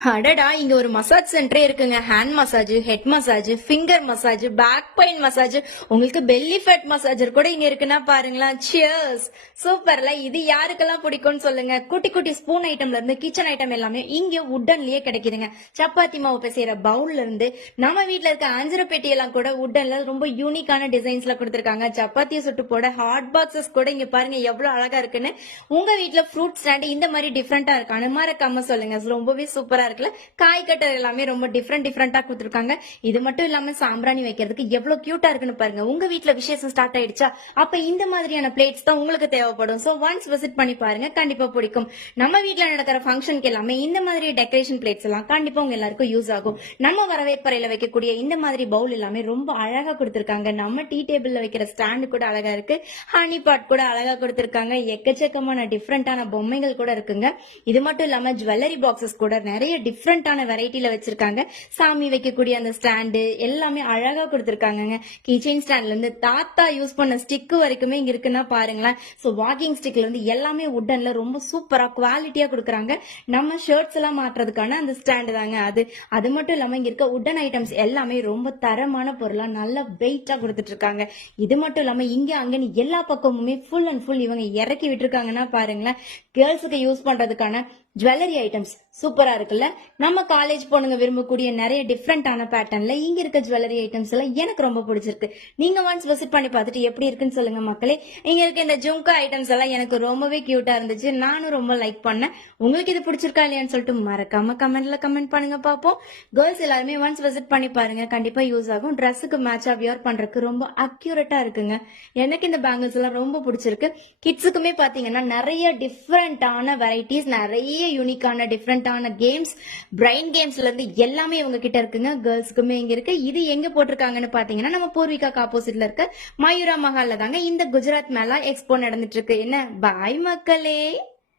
அடடா! இங்க ஒரு மசாஜ் சென்டரே இருக்குங்க. Hand massage, head massage, finger massage, back pain massage, உங்களுக்கு பெல்லி ஃபேட் மசாஜர் கூட இங்க இருக்குன்னா பாருங்களேன். சியர்ஸ்! சூப்பர்ல. இது யாருக்கெல்லாம் பிடிக்கும்னு சொல்லுங்க. குட்டி குட்டி ஸ்பூன் ஐட்டம்ல இருந்து கிச்சன் ஐட்டம் எல்லாமே இங்க வுட்டன்லயே கிடைக்குதுங்க. சப்பாத்தி மாவு பிசைற பவுல்ல இருந்து நம்ம வீட்ல இருக்க அஞ்சரை பெட்டி எல்லாம் கூட வுட்டன்ல ரொம்ப யூனிக்கான டிசைன்ஸ்ல கொடுத்திருக்காங்க. சப்பாத்தியை சுட்டு போட ஹாட் பாக்ஸஸ் கூட இங்க பாருங்க எவ்வளவு அழகா இருக்குன்னு. உங்க வீட்ல ஃப்ரூட் ஸ்டாண்ட் இந்த மாதிரி டிஃப்ரெண்டா இருக்கான்னு மறக்காம சொல்லுங்க. ரொம்பவே சூப்பரா இருக்குல்ல. காய் கட்டர் எல்லாமே ரொம்ப டிஃப்ரெண்டா கொடுத்துருக்காங்க. இது மட்டும் இல்லாம சாம்பிராணி வைக்கிறதுக்கு எவ்வளவு கியூட்டா இருக்குன்னு பாருங்க. உங்க வீட்ல விசேஷம் ஸ்டார்ட் ஆயிடுச்சா? அப்ப இந்த மாதிரியான பிளேட்ஸ் தான் உங்களுக்கு தேவைப்படும். சோ ஒன்ஸ் விசிட் பண்ணி பாருங்க, கண்டிப்பா பிடிக்கும். நம்ம வீட்ல நடக்கிற ஃபங்க்ஷனுக்கு எல்லாமே இந்த மாதிரி டெக்கரேஷன் பிளேட்ஸ் எல்லாம் கண்டிப்பா உங்க எல்லாருக்கும் யூஸ் ஆகும். நம்ம வரவேற்பறையில வைக்கக்கூடிய இந்த மாதிரி பவுல் எல்லாமே ரொம்ப அழகா கொடுத்திருக்காங்க. நம்ம டீ டேபிள்ல வைக்கிற ஸ்டாண்டு கூட அழகா இருக்கு. ஹனி பாட் கூட அழகா கொடுத்திருக்காங்க. எக்கச்சக்கமான டிஃப்ரெண்டான பொம்மைகள் கூட இருக்குங்க. இது மட்டும் இல்லாம ஜுவல்லரி பாக்ஸஸ் கூட நிறைய டிஃப்ரெண்டான வெரைட்டில வச்சிருக்காங்க. சாமி வைக்கக்கூடிய அந்த ஸ்டாண்டு எல்லாமே அழகா கொடுத்திருக்காங்க. கிச்சன் ஸ்டாண்ட்ல இருந்து தாத்தா யூஸ் பண்ண ஸ்டிக் வரைக்குமே இங்க இருக்குன்னா பாருங்களேன். சோ வாக்கிங் ஸ்டிக்ல இருந்து எல்லாமே வுட்டன்ல ரொம்ப சூப்பரா குவாலிட்டியா கொடுக்குறாங்க. நம்ம ஷர்ட்ஸ் எல்லாம் மாட்டுறதுக்கான அந்த ஸ்டாண்டு தாங்க அது. அது மட்டும் இல்லாம இங்க இருக்க வுட்டன் ஐட்டம்ஸ் எல்லாமே ரொம்ப தரமான பொருளா நல்ல வெயிட்டா கொடுத்துட்டு இருக்காங்க. இது மட்டும் இல்லாம இங்க அங்கன்னு எல்லா பக்கமுமே ஃபுல் அண்ட் ஃபுல் இவங்க இறக்கி விட்டுருக்காங்கன்னா பாருங்களேன். கேர்ள்ஸுக்கு யூஸ் பண்றதுக்கான ஜுவல்லரி ஐட்டம்ஸ் சூப்பரா இருக்குல்ல. நம்ம காலேஜ் பொண்ணுங்க விரும்பக்கூடிய நிறைய டிஃப்ரெண்டான பேட்டர்ன்ல இங்க இருக்க ஜுவல்லரி ஐட்டம்ஸ் எல்லாம் எனக்கு ரொம்ப பிடிச்சிருக்கு. நீங்க ஒன்ஸ் விசிட் பண்ணி பார்த்துட்டு எப்படி இருக்குன்னு சொல்லுங்க மக்களே. இங்க இருக்க இந்த ஜும்கா ஐட்டம்ஸ் எல்லாம் எனக்கு ரொம்பவே கியூட்டா இருந்துச்சு. நானும் ரொம்ப லைக் பண்ணேன். உங்களுக்கு இது பிடிச்சிருக்கா இல்லையான்னு சொல்லிட்டு மறக்காம கமெண்ட்ல கமெண்ட் பண்ணுங்க பாப்போம். கேர்ள்ஸ் எல்லாருமே ஒன்ஸ் விசிட் பண்ணி பாருங்க, கண்டிப்பா யூஸ் ஆகும். ட்ரெஸ்ஸுக்கு மேட்சா வியர் பண்றதுக்கு ரொம்ப அக்யூரேட்டா இருக்குங்க. எனக்கு இந்த பேங்கிள்ஸ் எல்லாம் ரொம்ப பிடிச்சிருக்கு. கிட்ஸுக்குமே பாத்தீங்கன்னா நிறைய டிஃப்ரெண்டான வெரைட்டிஸ், நிறைய யூனிக்கான டிஃப்ரெண்டான கேம்ஸ், பிரைன் கேம்ஸ்ல இருந்து எல்லாமே இவங்க கிட்ட இருக்குங்க. கேர்ள்ஸ்க்குமே இங்க இருக்கு. இது எங்க போட்டிருக்காங்கன்னு பாத்தீங்கன்னா நம்ம பூர்விகாக்கு ஆப்போசிட்ல இருக்க மயூரா மஹால்ல தாங்க இந்த குஜராத் மேளா எக்ஸ்போ நடந்துட்டு இருக்கு. என்ன பாய் மக்களே.